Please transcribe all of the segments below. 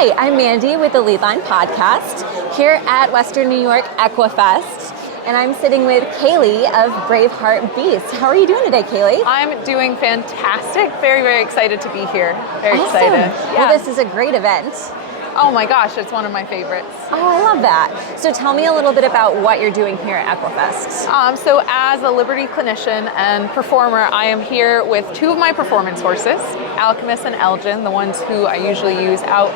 Hi, I'm Mandy with the Leadline podcast here at Western New York Equifest, and I'm sitting with Kaylee of Braveheart Beast. How are you doing today, Kaylee? I'm doing fantastic. Very, very excited to be here. Very Awesome. excited. Yeah. Well, this is a great event. Oh my gosh, it's one of my favorites. Oh, I love that. So tell me a little bit about what you're doing here at Equifest. So as a Liberty clinician and performer, I am here with two of my performance horses, Alchemist and Elgin, the ones who I usually use out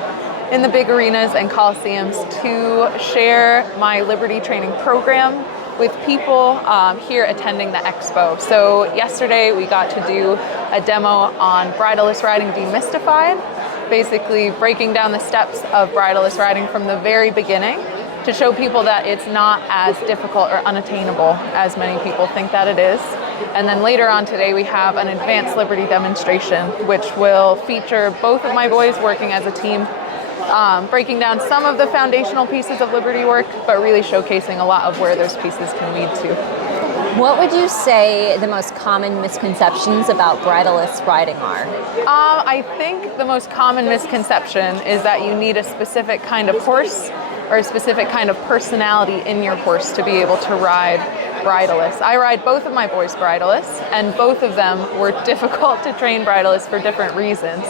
in the big arenas and coliseums, to share my Liberty training program with people here attending the expo. So yesterday we got to do a demo on bridleless riding demystified, basically breaking down the steps of bridleless riding from the very beginning to show people that it's not as difficult or unattainable as many people think that it is. And then later on today we have an advanced Liberty demonstration, which will feature both of my boys working as a team, breaking down some of the foundational pieces of Liberty work, but really showcasing a lot of where those pieces can lead to. What would you say the most common misconceptions about bridleless riding are? I think the most common misconception is that you need a specific kind of horse or a specific kind of personality in your horse to be able to ride bridleless. I ride both of my boys bridleless, and both of them were difficult to train bridleless for different reasons.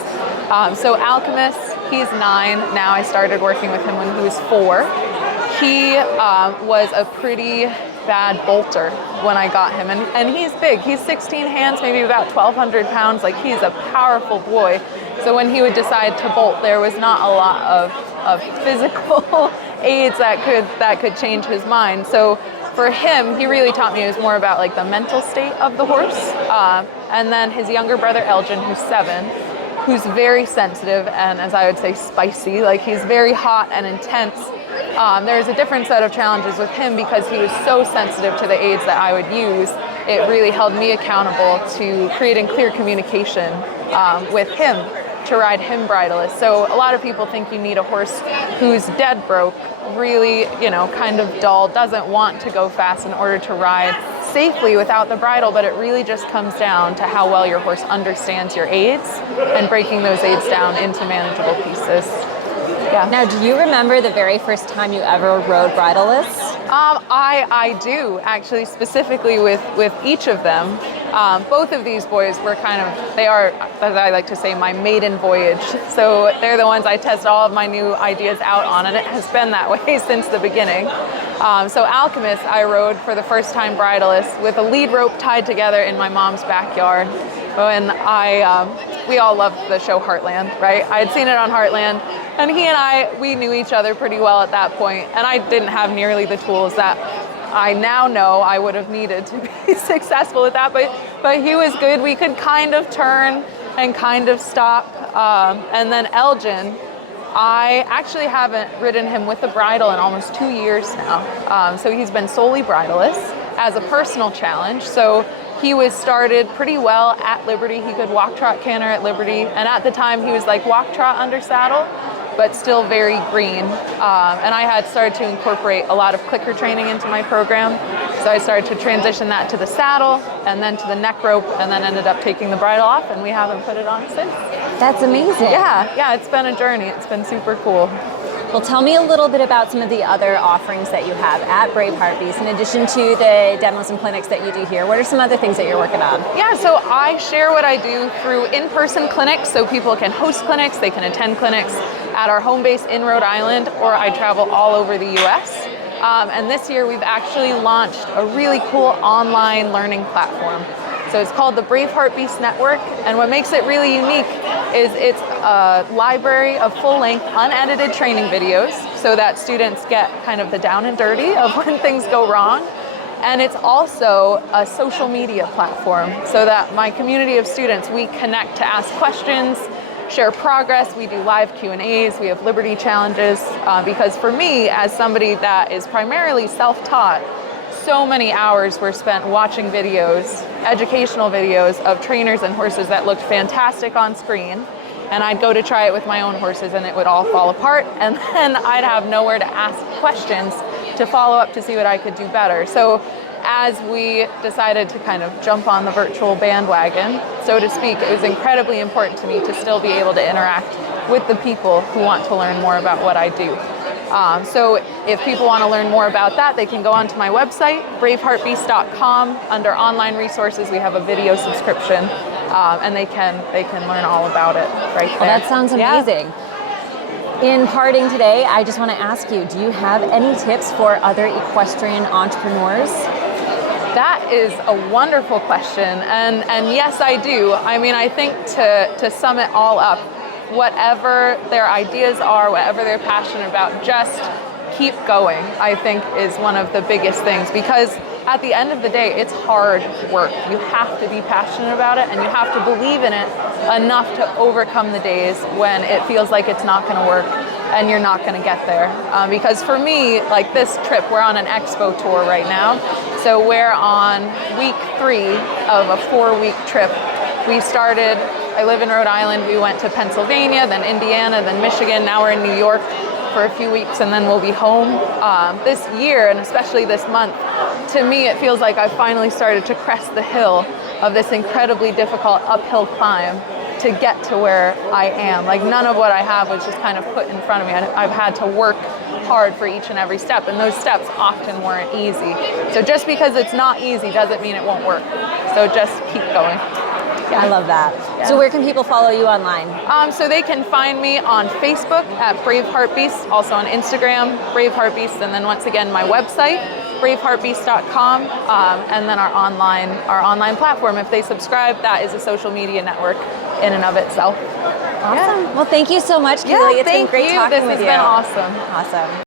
So Alchemist, he's 9 now. I started working with him when he was 4. He was a pretty bad bolter when I got him, and he's big. He's 16 hands, maybe about 1,200 pounds. Like, he's a powerful boy. So when he would decide to bolt, there was not a lot of physical aids that could change his mind. So for him, he really taught me it was more about like the mental state of the horse. And then his younger brother Elgin, who's 7, who's very sensitive and, as I would say, spicy. Like, he's very hot and intense. There's a different set of challenges with him because he was so sensitive to the aids that I would use. It really held me accountable to creating clear communication with him to ride him bridleless. So a lot of people think you need a horse who's dead broke, really, kind of dull, doesn't want to go fast in order to ride safely without the bridle, but it really just comes down to how well your horse understands your aids and breaking those aids down into manageable pieces. Yeah. Now, do you remember the very first time you ever rode bridleless? I do, actually, specifically with each of them. Both of these boys were they are, as I like to say, my maiden voyage. So they're the ones I test all of my new ideas out on, and it has been that way since the beginning. So Alchemist, I rode for the first time bridleless with a lead rope tied together in my mom's backyard. And we all loved the show Heartland, right? I had seen it on Heartland, and he and we knew each other pretty well at that point, and I didn't have nearly the tools that I now know I would have needed to be successful with that, but he was good. We could kind of turn and kind of stop. And then Elgin, I actually haven't ridden him with a bridle in almost 2 years now. So he's been solely bridleless as a personal challenge. So he was started pretty well at Liberty. He could walk, trot, canter at Liberty. And at the time he was like walk, trot, under saddle, but still very green. And I had started to incorporate a lot of clicker training into my program. So I started to transition that to the saddle and then to the neck rope, and then ended up taking the bridle off, and we haven't put it on since. That's amazing. Yeah, it's been a journey. It's been super cool. Well, tell me a little bit about some of the other offerings that you have at Braveheart Beast. In addition to the demos and clinics that you do here, what are some other things that you're working on? Yeah, so I share what I do through in-person clinics, so people can host clinics, they can attend clinics at our home base in Rhode Island, or I travel all over the US. And this year we've actually launched a really cool online learning platform. So it's called the Braveheart Beast Network, and what makes it really unique is it's a library of full-length, unedited training videos so that students get kind of the down and dirty of when things go wrong. And it's also a social media platform so that my community of students, we connect to ask questions, share progress, we do live Q&As, we have Liberty challenges, because for me, as somebody that is primarily self-taught, so many hours were spent watching videos, educational videos of trainers and horses that looked fantastic on screen. And I'd go to try it with my own horses and it would all fall apart. And then I'd have nowhere to ask questions to follow up to see what I could do better. So as we decided to kind of jump on the virtual bandwagon, so to speak, it was incredibly important to me to still be able to interact with the people who want to learn more about what I do. So if people want to learn more about that, they can go onto my website, braveheartbeast.com. Under online resources, we have a video subscription, and they can learn all about it right there. Well, that sounds amazing. In parting today, I just want to ask you, do you have any tips for other equestrian entrepreneurs? That is a wonderful question, and yes, I do. I mean, I think to sum it all up, whatever their ideas are, whatever they're passionate about, just keep going, I think is one of the biggest things, because at the end of the day, it's hard work. You have to be passionate about it, and you have to believe in it enough to overcome the days when it feels like it's not going to work and you're not going to get there. Because for me, like this trip, we're on an expo tour right now. So we're on week 3 of a 4-week trip. We started, I live in Rhode Island, we went to Pennsylvania, then Indiana, then Michigan, now we're in New York for a few weeks, and then we'll be home. This year, and especially this month, to me it feels like I've finally started to crest the hill of this incredibly difficult uphill climb to get to where I am. Like none of what I have was just kind of put in front of me. I've had to work hard for each and every step, and those steps often weren't easy. So just because it's not easy doesn't mean it won't work. So just keep going. Yeah. I love that. Yeah. So where can people follow you online? So they can find me on Facebook at Braveheart Beast, also on Instagram, Braveheart Beast, and then once again my website, braveheartbeast.com, and then our online platform. If they subscribe, that is a social media network in and of itself. Awesome. Yeah. Well, thank you so much, Keely. It's been great talking with you. This has been awesome. Awesome.